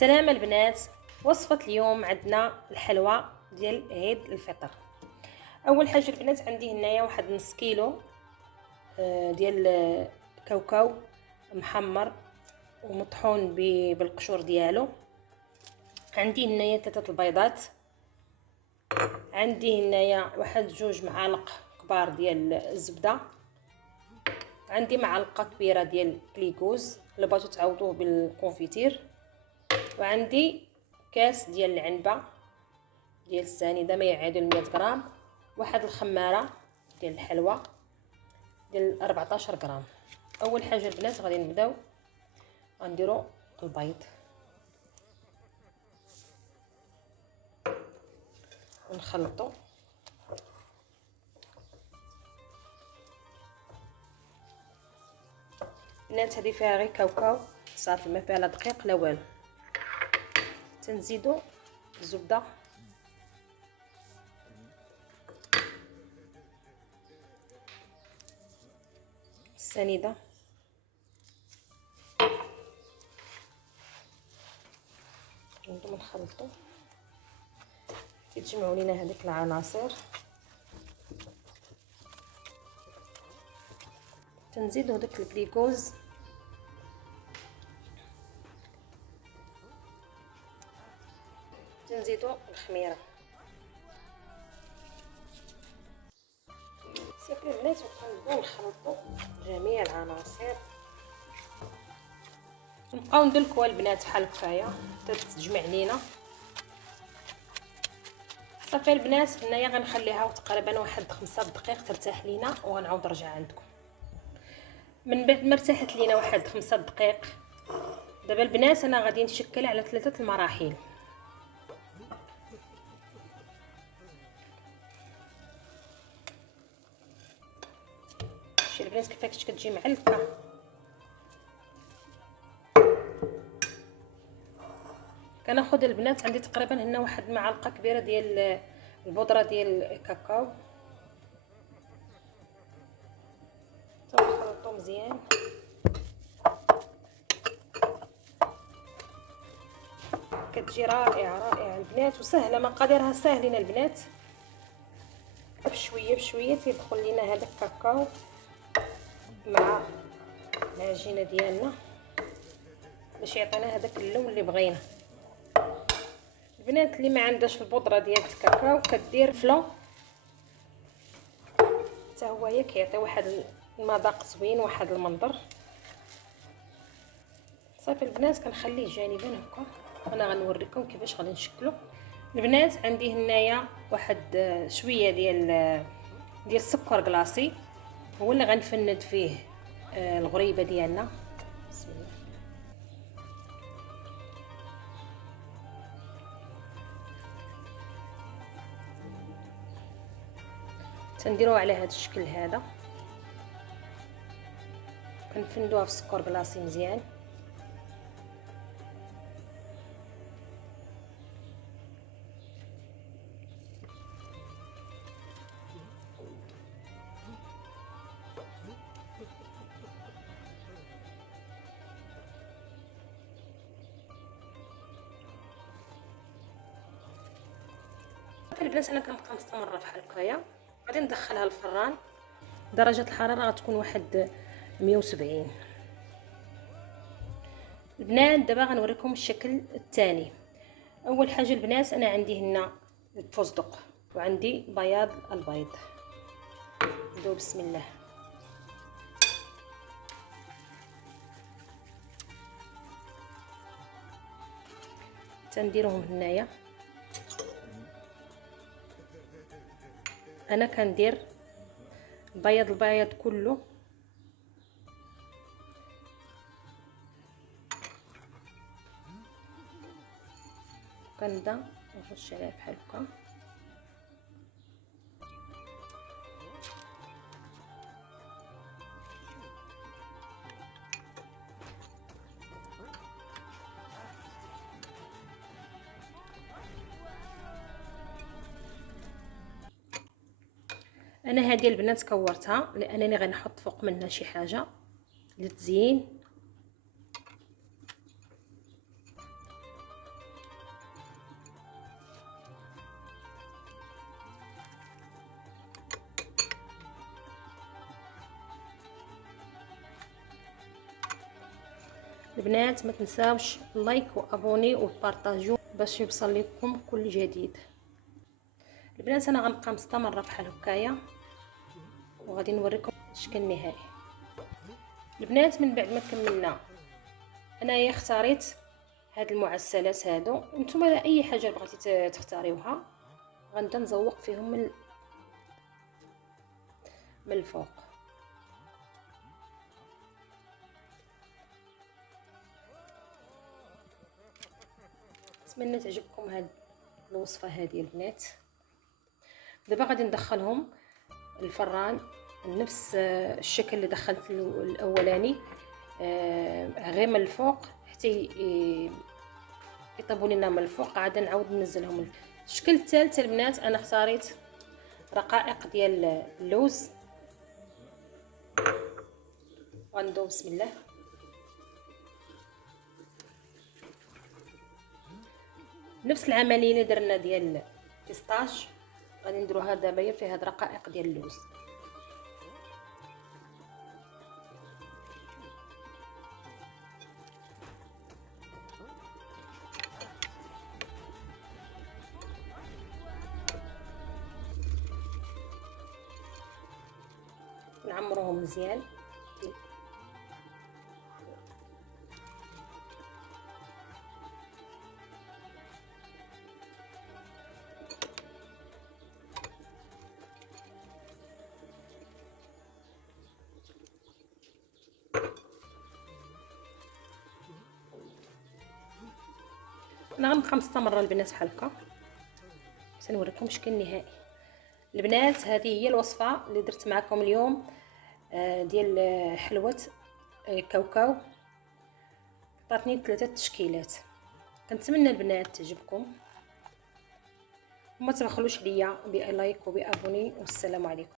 سلام البنات. وصفة اليوم عندنا الحلوى ديال عيد الفطر. اول حاجه البنات عندي هنايا واحد نص كيلو ديال كاوكاو محمر ومطحون بالقشور ديالو. عندي هنايا 3 البيضات. عندي هنايا واحد 2 معالق كبار ديال الزبده. عندي معلقه كبيره ديال كليكوز اللي بغيتو تعوضوه بالكونفيتير. وعندي كاس ديال العنبه ديال الساندة ما يعادل 100 غرام. واحد الخماره ديال الحلوى ديال 14 غرام. اول حاجه البنات غادي نبداو غنديروا البيض ونخلطوا. البنات هذه فيها غير كاوكاو صافي، ما فيها لا دقيق لا والو. تنزيدوا الزبده السنيده نبداو نخلطوا. تجمعوا لينا هذيك العناصر. تنزيدوا داك الجليكوز تنزيدوا الخميره صافي البنات. ونبداو نخلطوا جميع العناصر. نبقاو ندلكوا البنات بحال هكايا حتى تتجمع لينا صافي البنات. هنايا غنخليها تقريبا واحد 5 دقائق ترتاح لينا وغنعاود نرجع عندكم. من بعد ما ارتاحت لينا واحد 5 دقائق دابا البنات انا غادي نشكل على 3 المراحل. شوفوا البنات كيفاش كتجي معلقه. كناخذ البنات عندي تقريبا هنا واحد معلقه كبيره ديال البودره ديال الكاكاو. نخلطو مزيان. كتجي رائعه البنات وسهله، مقاديرها ساهلين البنات. بشويه بشويه تيدخل لينا هذا الكاكاو مع العجينه ديالنا باش يعطينا هذاك اللون اللي بغينا. البنات اللي ما عندهاش البودره ديال الكاكاو كدير فلو حتى هو كيعطي واحد المذاق زوين واحد المنظر. صافي البنات كنخليه جانبا هكا. انا غنوريكم كيفاش غادي نشكلو. البنات عندي هنايا واحد شويه ديال السكر كلاصي هو اللي غنفند فيه الغريبه ديالنا. بسم الله. تنديروها على هذا الشكل هذا. كنفندوها في السكر كلاصي مزيان. البنات انا كنبقى مستمره بحال هكايا. غادي ندخلها الفران. درجه الحراره غتكون واحد 170. البنات دابا غنوريكم الشكل الثاني. اول حاجه البنات انا عندي هنا الفستق وعندي بياض البيض. نبداو بسم الله. تنديرهم هنايا. انا كندير البياض كله كنبدا نرش عليه بحال هكا. انا هذه البنات كورتها لانني غنحط فوق منها شي حاجه للتزيين. البنات ما تنساوش لايك وابوني وبارطاجيو باش يوصل لكم كل جديد. البنات انا غنبقى مستمره بحال هكايا وغادي نوريكم الشكل النهائي. البنات من بعد ما كملنا انايا اختاريت هاد المعسلات هادو، نتوما اي حاجه بغيتي تختاريوها غنبدا نزوق فيهم من الفوق. نتمنى تعجبكم هاد الوصفه هذه البنات. دابا غادي ندخلهم الفران نفس الشكل اللي دخلت الاولاني، غير من الفوق حتى يطيبوا لنا من الفوق، عاد نعاود ننزلهم. الشكل الثالث البنات انا اختاريت رقائق ديال اللوز. غندوب بسم الله. نفس العمليه اللي درنا ديال البيستاش غادي نديروها دابا في هاد الرقائق ديال اللوز. نعمروهم مزيان. انا غنبقى مستمره البنات بحال هكا حتى نوريكم الشكل النهائي. البنات هذه هي الوصفه اللي درت معكم اليوم ديال حلوه كاوكاو. عطاتني 3 تشكيلات. كنتمنى البنات تعجبكم وما تبخلوش ليا بلايك وبابوني، والسلام عليكم.